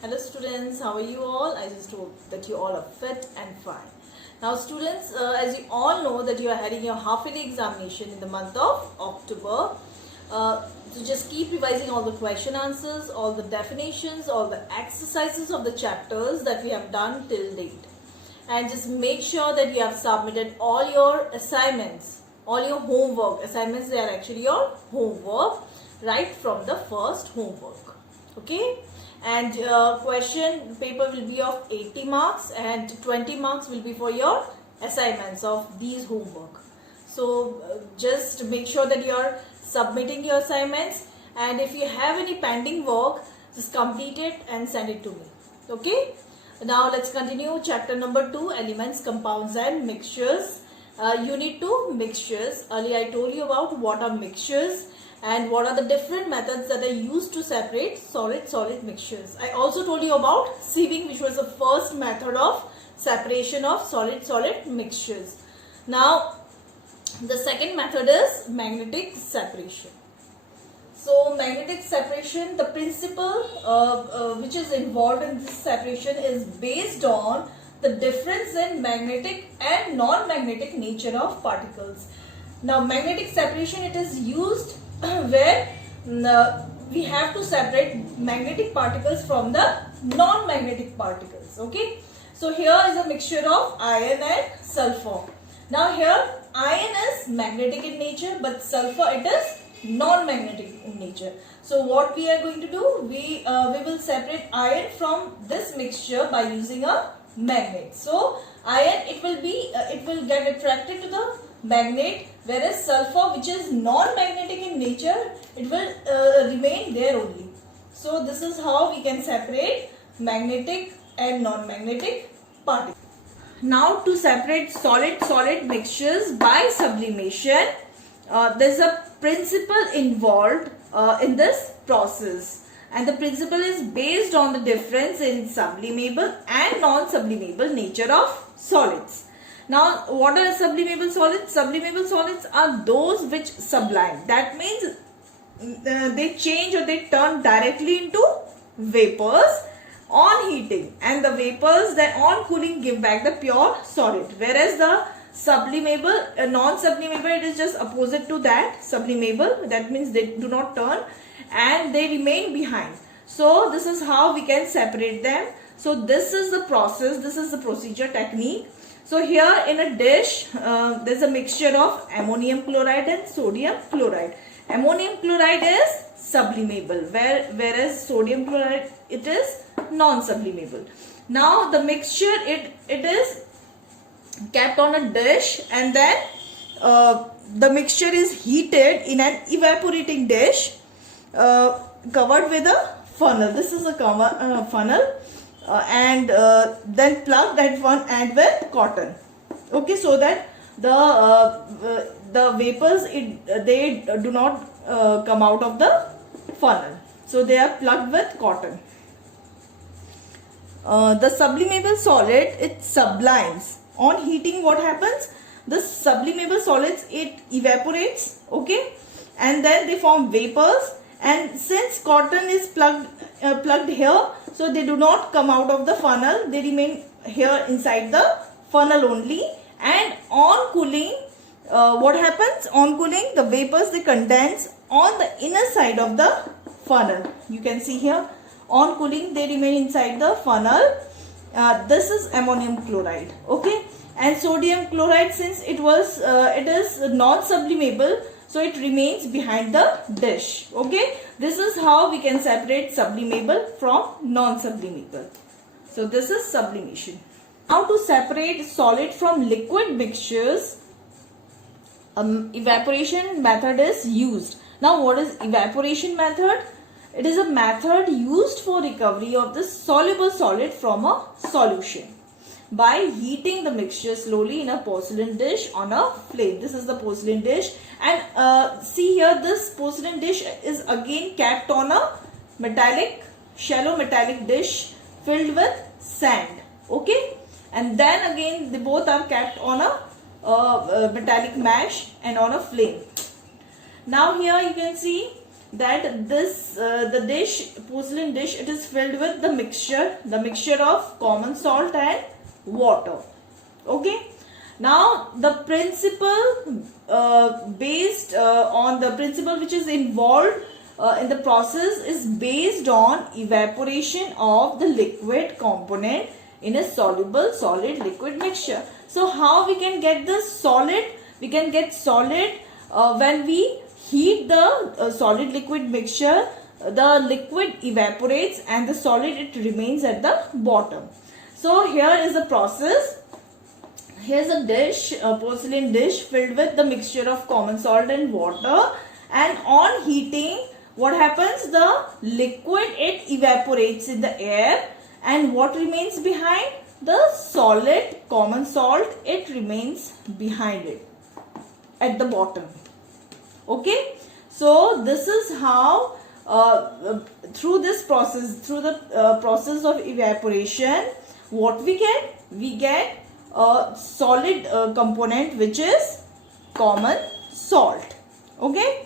Hello students, how are you all? I just hope that you all are fit and fine. Now students, as you all know that you are having your half-yearly examination in the month of October. So just keep revising all the question answers, all the definitions, all the exercises of the chapters that we have done till date. And just make sure that you have submitted all your assignments, all your homework. Assignments, they are actually your homework right from the first homework. Okay? And question paper will be of 80 marks and 20 marks will be for your assignments of these homework. So just make sure that you are submitting your assignments, and if you have any pending work, just complete it and send it to me. Okay, now let's continue chapter number 2, elements, compounds and mixtures. Unit 2, mixtures. Earlier I told you about what are mixtures and what are the different methods that are used to separate solid mixtures. I also told you about sieving, which was the first method of separation of solid mixtures. Now the second method is magnetic separation. So magnetic separation, the principle which is involved in this separation is based on the difference in magnetic and non-magnetic nature of particles. Now magnetic separation, it is used where we have to separate magnetic particles from the non-magnetic particles. Okay, so here is a mixture of iron and sulfur. Now here iron is magnetic in nature, but sulfur, it is non-magnetic in nature. So what we are going to do, we will separate iron from this mixture by using a magnet. So iron, it will get attracted to the magnet, whereas sulfur, which is non-magnetic in nature, it will remain there only. So this is how we can separate magnetic and non-magnetic particles. Now to separate solid mixtures by sublimation, there is a principle involved in this process, and the principle is based on the difference in sublimable and non-sublimable nature of solids. Now, what are sublimable solids? Sublimable solids are those which sublime. That means they change or they turn directly into vapors on heating, and the vapors then on cooling give back the pure solid. Whereas the sublimable, non-sublimable, it is just opposite to that. Sublimable, that means they do not turn and they remain behind. So this is how we can separate them. So this is the process, this is the procedure technique. So here in a dish, there is a mixture of ammonium chloride and sodium chloride. Ammonium chloride is sublimable, whereas sodium chloride, it is non-sublimable. Now the mixture, it is kept on a dish, and then the mixture is heated in an evaporating dish covered with a funnel. This is a funnel. And then plug that one end with cotton. Okay, so that the vapors, they do not come out of the funnel. So they are plugged with cotton. The sublimable solid, it sublimes. On heating, what happens? The sublimable solids, it evaporates. Okay, and then they form vapors. And since cotton is plugged here, so they do not come out of the funnel, they remain here inside the funnel only. And on cooling, what happens? On cooling, the vapors, they condense on the inner side of the funnel. You can see here, on cooling, they remain inside the funnel. This is ammonium chloride. Okay, and sodium chloride, since it is non-sublimable, so it remains behind the dish. Okay, this is how we can separate sublimable from non-sublimable. So this is sublimation. Now to separate solid from liquid mixtures, evaporation method is used. Now what is evaporation method? It is a method used for recovery of the soluble solid from a solution by heating the mixture slowly in a porcelain dish on a flame. This is the porcelain dish, and see here, this porcelain dish is again kept on a shallow metallic dish filled with sand. Okay, and then again they both are kept on a metallic mash and on a flame. Now here you can see that this the dish, porcelain dish, it is filled with the mixture of common salt and water. Okay. Now the principle based on the principle which is involved in the process is based on evaporation of the liquid component in a soluble solid liquid mixture. So how we can get this solid? We can get solid when we heat the solid liquid mixture. The liquid evaporates and the solid, it remains at the bottom. So here is the process. Here's a dish, a porcelain dish filled with the mixture of common salt and water, and on heating, what happens? The liquid, it evaporates in the air, and what remains behind? The solid common salt, it remains behind it at the bottom. Okay, so this is how through this process, through the process of evaporation, what we get? We get a solid component which is common salt. Okay.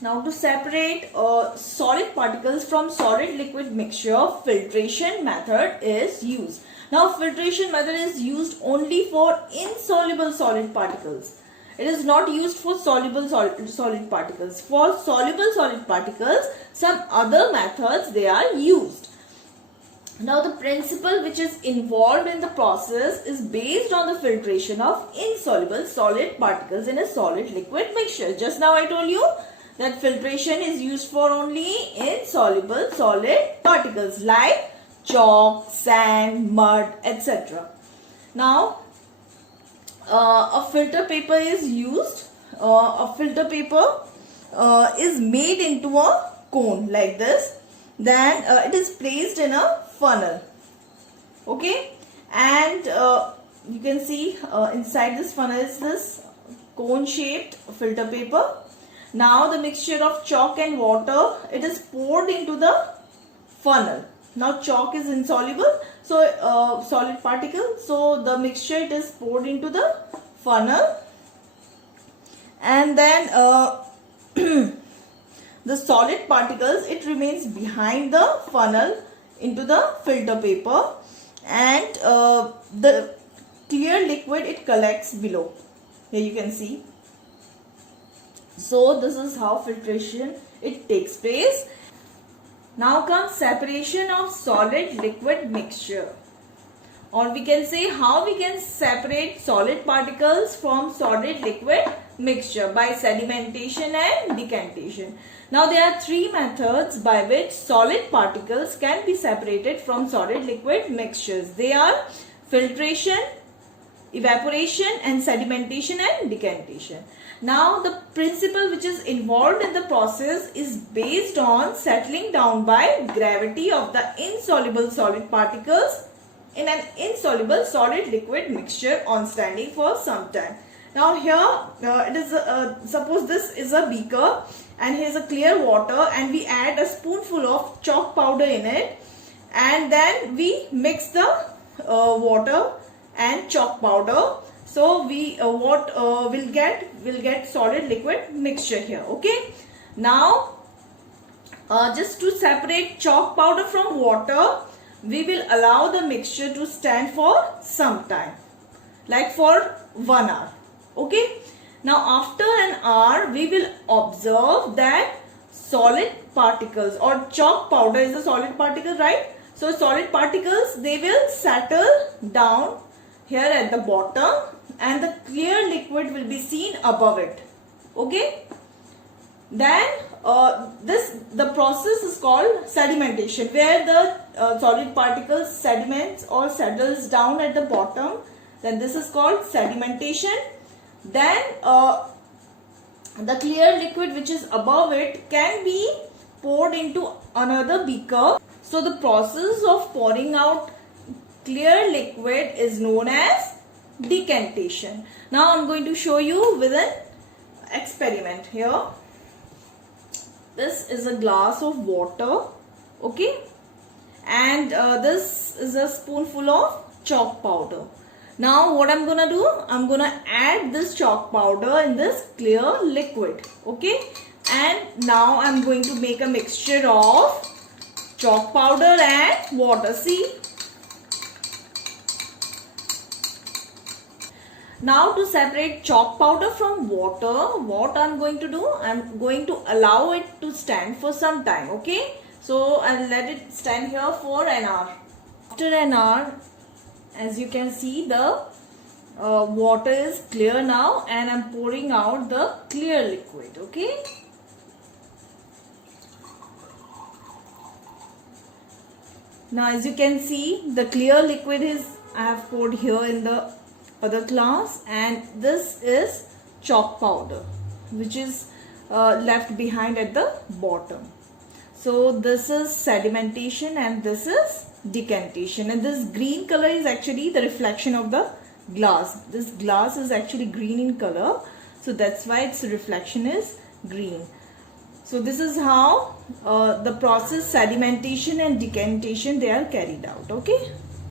Now to separate solid particles from solid liquid mixture, filtration method is used. Now filtration method is used only for insoluble solid particles. It is not used for soluble solid particles. For soluble solid particles, some other methods they are used. Now the principle which is involved in the process is based on the filtration of insoluble solid particles in a solid liquid mixture. Just now I told you that filtration is used for only insoluble solid particles like chalk, sand, mud, etc. Now a filter paper is used. A filter paper is made into a cone like this. Then it is placed in a funnel. Okay, and you can see inside this funnel is this cone shaped filter paper. Now the mixture of chalk and water, it is poured into the funnel. Now chalk is insoluble, so solid particle, so the mixture, it is poured into the funnel, and then the solid particles, it remains behind the funnel into the filter paper, and the clear liquid, it collects below. Here you can see. So this is how filtration, it takes place. Now comes separation of solid liquid mixture, or we can say how we can separate solid particles from solid liquid mixture by sedimentation and decantation. Now there are three methods by which solid particles can be separated from solid liquid mixtures. They are filtration, evaporation, and sedimentation and decantation. Now the principle which is involved in the process is based on settling down by gravity of the insoluble solid particles in an insoluble solid liquid mixture on standing for some time. Now here it is suppose this is a beaker and here is a clear water, and we add a spoonful of chalk powder in it, and then we mix the water and chalk powder. So we will get solid liquid mixture here. Okay. Now just to separate chalk powder from water, we will allow the mixture to stand for some time, like for 1 hour. Okay. Now after an hour, we will observe that solid particles, or chalk powder is a solid particle, right? So solid particles, they will settle down here at the bottom, and the clear liquid will be seen above it. Okay. Then the process is called sedimentation, where the solid particles sediments or settles down at the bottom. Then this is called sedimentation. Then the clear liquid which is above it can be poured into another beaker. So the process of pouring out clear liquid is known as decantation. Now I am going to show you with an experiment here. This is a glass of water, okay, and this is a spoonful of chalk powder. Now what I'm gonna do, I'm gonna add this chalk powder in this clear liquid. Okay, And now I'm going to make a mixture of chalk powder and water. See. Now to separate chalk powder from water, what I'm going to do, I'm going to allow it to stand for some time. Okay. So I'll let it stand here for an hour. After an hour, as you can see, the water is clear now, and I'm pouring out the clear liquid. Okay. Now as you can see, the clear liquid is I have poured here in the other glass, and this is chalk powder which is left behind at the bottom. So this is sedimentation and this is decantation, and this green color is actually the reflection of the glass. This glass is actually green in color, so that's why its reflection is green. So this is how the process sedimentation and decantation they are carried out. Okay.